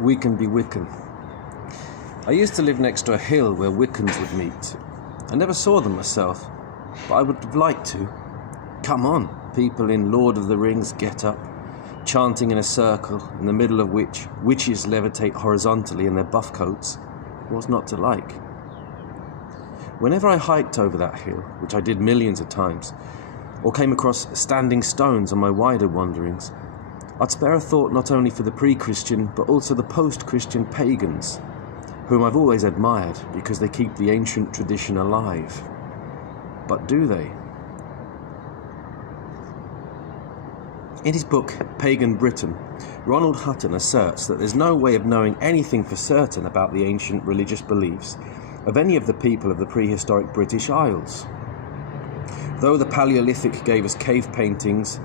We can be Wiccan. I used to live next to a hill where Wiccans would meet. I never saw them myself, but I would have liked to. Come on, people in Lord of the Rings get up, chanting in a circle, in the middle of which witches levitate horizontally in their buff coats. What's not to like? Whenever I hiked over that hill, which I did millions of times, or came across standing stones on my wider wanderings, I'd spare a thought not only for the pre-Christian, but also the post-Christian pagans, whom I've always admired because they keep the ancient tradition alive. But do they? In his book, Pagan Britain, Ronald Hutton asserts that there's no way of knowing anything for certain about the ancient religious beliefs of any of the people of the prehistoric British Isles. Though the Paleolithic gave us cave paintings,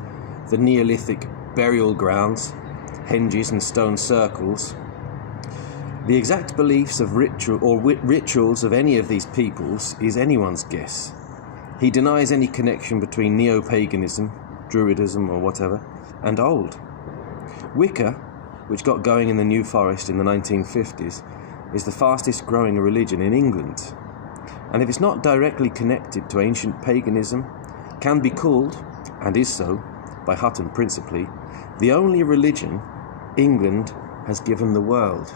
the Neolithic burial grounds, henges and stone circles, the exact beliefs of rituals of any of these peoples is anyone's guess. He denies any connection between neo-paganism, Druidism or whatever, and old. Wicca, which got going in the New Forest in the 1950s, is the fastest growing religion in England. And if it's not directly connected to ancient paganism, can be called, and is so, by Hutton principally, the only religion England has given the world.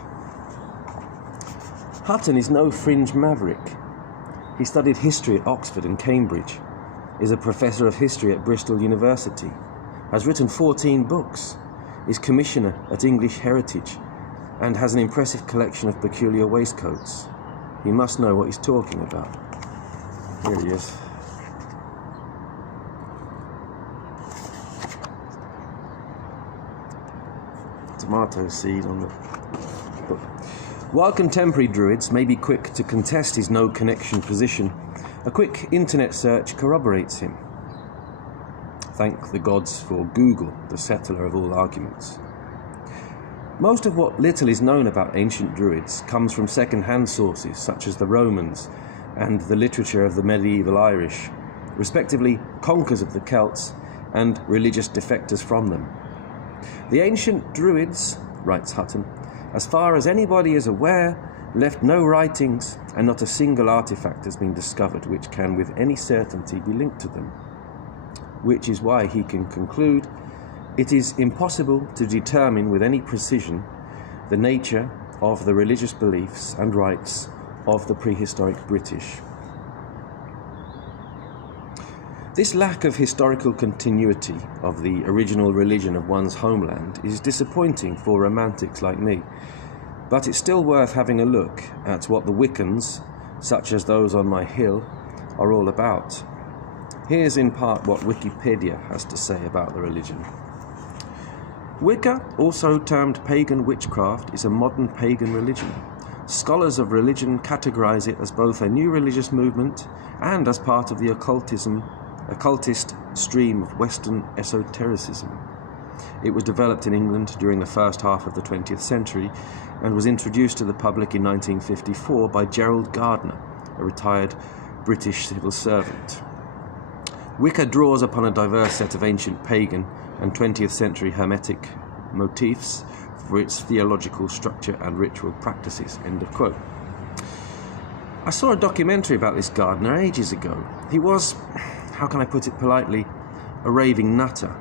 Hutton is no fringe maverick. He studied history at Oxford and Cambridge, is a professor of history at Bristol University, has written 14 books, is commissioner at English Heritage, and has an impressive collection of peculiar waistcoats. He must know what he's talking about. Here he is. Tomato seed on the book. While contemporary Druids may be quick to contest his no-connection position, a quick internet search corroborates him. Thank the gods for Google, the settler of all arguments. Most of what little is known about ancient Druids comes from second-hand sources such as the Romans and the literature of the medieval Irish, respectively conquerors of the Celts and religious defectors from them. The ancient Druids, writes Hutton, as far as anybody is aware, left no writings, and not a single artifact has been discovered which can with any certainty be linked to them. Which is why he can conclude, it is impossible to determine with any precision the nature of the religious beliefs and rites of the prehistoric British. This lack of historical continuity of the original religion of one's homeland is disappointing for romantics like me, but it's still worth having a look at what the Wiccans, such as those on my hill, are all about. Here's in part what Wikipedia has to say about the religion. Wicca, also termed pagan witchcraft, is a modern pagan religion. Scholars of religion categorize it as both a new religious movement and as part of the occultist stream of Western esotericism. It was developed in England during the first half of the 20th century and was introduced to the public in 1954 by Gerald Gardner, a retired British civil servant. Wicca draws upon a diverse set of ancient pagan and 20th century Hermetic motifs for its theological structure and ritual practices. End of quote. I saw a documentary about this Gardner ages ago. He was, how can I put it politely, a raving nutter.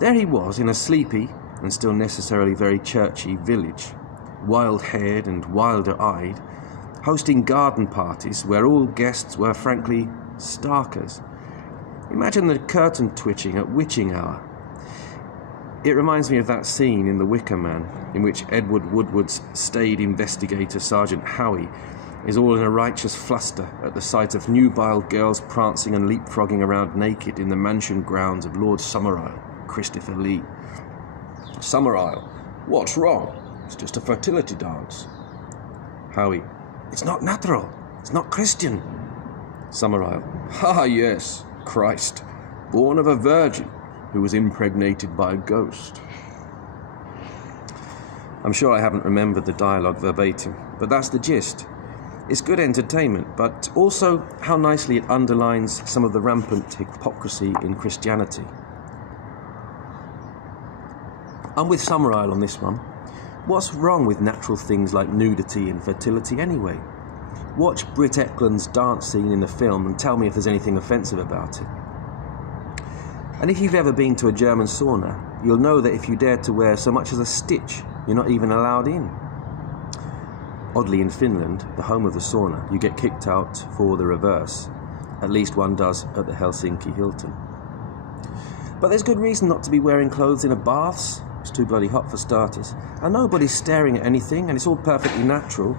There he was in a sleepy, and still necessarily very churchy, village, wild-haired and wilder-eyed, hosting garden parties where all guests were frankly starkers. Imagine the curtain twitching at witching hour. It reminds me of that scene in The Wicker Man, in which Edward Woodward's staid investigator Sergeant Howie is all in a righteous fluster at the sight of nubile girls prancing and leapfrogging around naked in the mansion grounds of Lord Summerisle, Christopher Lee. Summerisle, what's wrong? It's just a fertility dance. Howie, it's not natural. It's not Christian. Summerisle, ah yes, Christ, born of a virgin who was impregnated by a ghost. I'm sure I haven't remembered the dialogue verbatim, but that's the gist. It's good entertainment, but also how nicely it underlines some of the rampant hypocrisy in Christianity. I'm with Summerisle on this one. What's wrong with natural things like nudity and fertility anyway? Watch Britt Ekland's dance scene in the film and tell me if there's anything offensive about it. And if you've ever been to a German sauna, you'll know that if you dare to wear so much as a stitch, you're not even allowed in. Oddly, in Finland, the home of the sauna, you get kicked out for the reverse. At least one does at the Helsinki Hilton. But there's good reason not to be wearing clothes in a baths. It's too bloody hot for starters. And nobody's staring at anything, and it's all perfectly natural.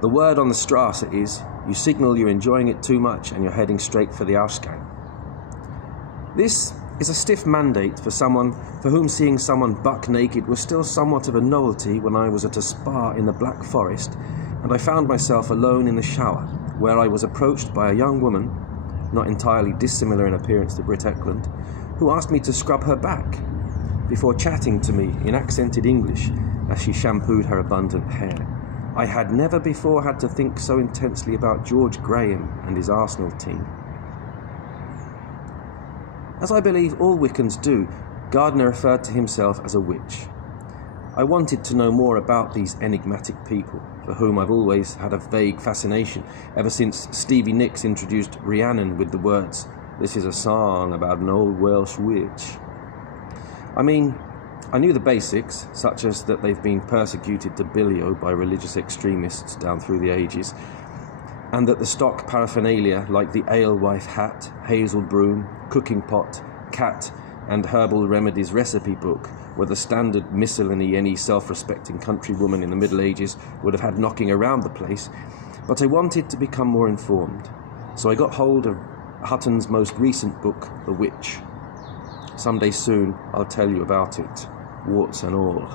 The word on the Strasse is, you signal you're enjoying it too much and you're heading straight for the Ausgang. This is a stiff mandate for someone for whom seeing someone buck naked was still somewhat of a novelty when I was at a spa in the Black Forest, and I found myself alone in the shower, where I was approached by a young woman, not entirely dissimilar in appearance to Britt Ekland, who asked me to scrub her back, before chatting to me in accented English as she shampooed her abundant hair. I had never before had to think so intensely about George Graham and his Arsenal team. As I believe all Wiccans do, Gardner referred to himself as a witch. I wanted to know more about these enigmatic people, for whom I've always had a vague fascination, ever since Stevie Nicks introduced Rhiannon with the words, "This is a song about an old Welsh witch." I mean, I knew the basics, such as that they've been persecuted to bilio by religious extremists down through the ages, and that the stock paraphernalia like the alewife hat, hazel broom, cooking pot, cat, and herbal remedies recipe book were the standard miscellany any self-respecting countrywoman in the Middle Ages would have had knocking around the place, but I wanted to become more informed, so I got hold of Hutton's most recent book, The Witch. Someday soon I'll tell you about it, warts and all.